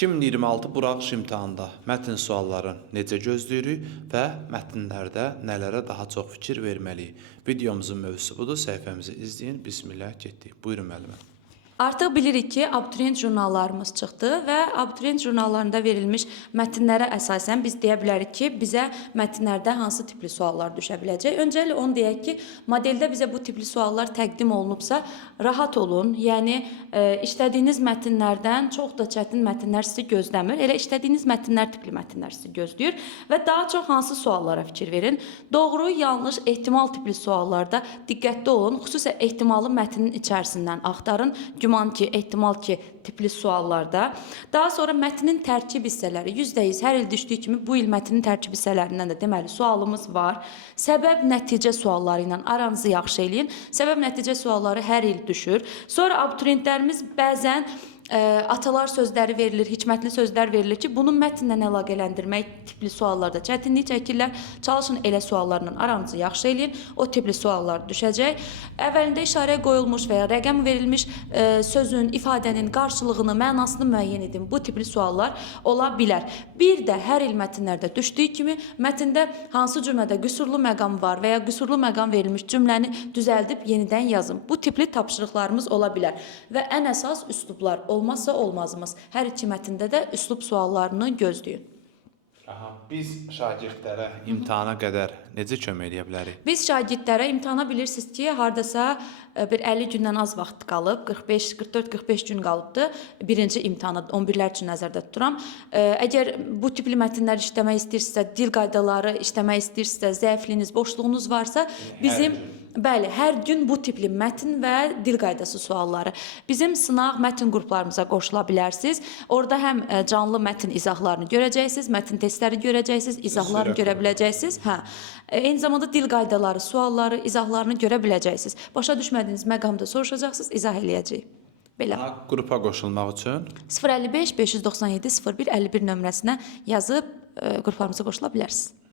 2026 buraxılış imtahanında mətn suallarını necə gözləyirik və mətnlərdə nələrə daha çox fikir verməliyik? Videomuzun mövzusu budur. Səhifəmizi izləyin. Bismillah getdik. Buyurun müəllimə. Artıq bilirik ki, abituriyent jurnallarımız çıxdı və abituriyent jurnallarında verilmiş mətnlərə əsasən biz deyə bilərik ki, bizə mətnlərdə hansı tipli suallar düşə biləcək. Öncəliklə onu deyək ki, modeldə bizə bu tipli suallar təqdim olunubsa, rahat olun. Yəni, işlədiyiniz mətnlərdən çox da çətin mətnlər sizi gözləmir. Elə işlədiyiniz mətnlər tipli mətnlər sizi gözləyir və daha çox hansı suallara fikir verin. Doğru, yanlış, ehtimal tipli suallarda diqqətli olun. Xüsusən ehtimalı mətnin içərisindən axtarın. Güman ki, ehtimal ki, tipli suallarda. Daha sonra mətnin tərkib hissələri. %100 hər il düşdüyü kimi bu il mətnin tərkib hissələrindən də deməli sualımız var. Səbəb nəticə sualları ilə aranızı yaxşı eləyin. Səbəb nəticə sualları hər il düşür. Sonra abituriyentlərimiz bəzən atalar sözləri verilir, hikmətli sözlər verilir ki, bunu mətnlə əlaqələndirmək tipli suallarda çətinlik çəkirlər. Çalışın elə suallarla aranızı yaxşı eləyin. O tipli suallar düşəcək. Əvvəlində işarəyə qoyulmuş və ya rəqəm verilmiş sözün, ifadənin qarşılığını, mənasını müəyyən edin. Bu tipli suallar ola bilər. Bir də hər il mətnlərdə düşdüyü kimi mətndə hansı cümlədə qüsurlu məqam var və ya qüsurlu məqam verilmiş cümləni düzəldib yenidən yazın. Bu tipli tapşırıqlarımız ola bilər. Və ən əsas üslublar olmazsa olmazımız. Hər iki mətndə də üslub suallarını gözləyin. Biz şagirdlərə imtahana qədər necə kömək edə bilərik? Biz şagirdlərə imtahana bilirsiniz ki, hardasa bir 50 gündən az vaxt qalıb, 44-45 gün qalıbdır. Birinci imtahana 11-lər üçün nəzərdə tuturam. Əgər bu tipli mətnlər işləmək istəyirsinizsə, dil qaydaları işləmək istəyirsinizsə, zəifliyiniz, boşluğunuz varsa, bizim bəli, hər gün bu tipli mətn və dil qaydası sualları bizim sınaq mətn qruplarımıza qoşula bilərsiniz. Orada həm canlı mətn izahlarını görəcəksiniz, mətn testləri görəcəksiniz, izahlarını görə biləcəksiniz. Eyni zamanda dil qaydaları, sualları, izahlarını görə biləcəksiniz. Başa düşmədiyiniz məqamda soruşacaqsınız, izah eləyəcəyik. Belə. Qrupa qoşulmaq üçün 055 597 01 51 nömrəsinə yazıb qruplarımıza qoşula bilərsiniz.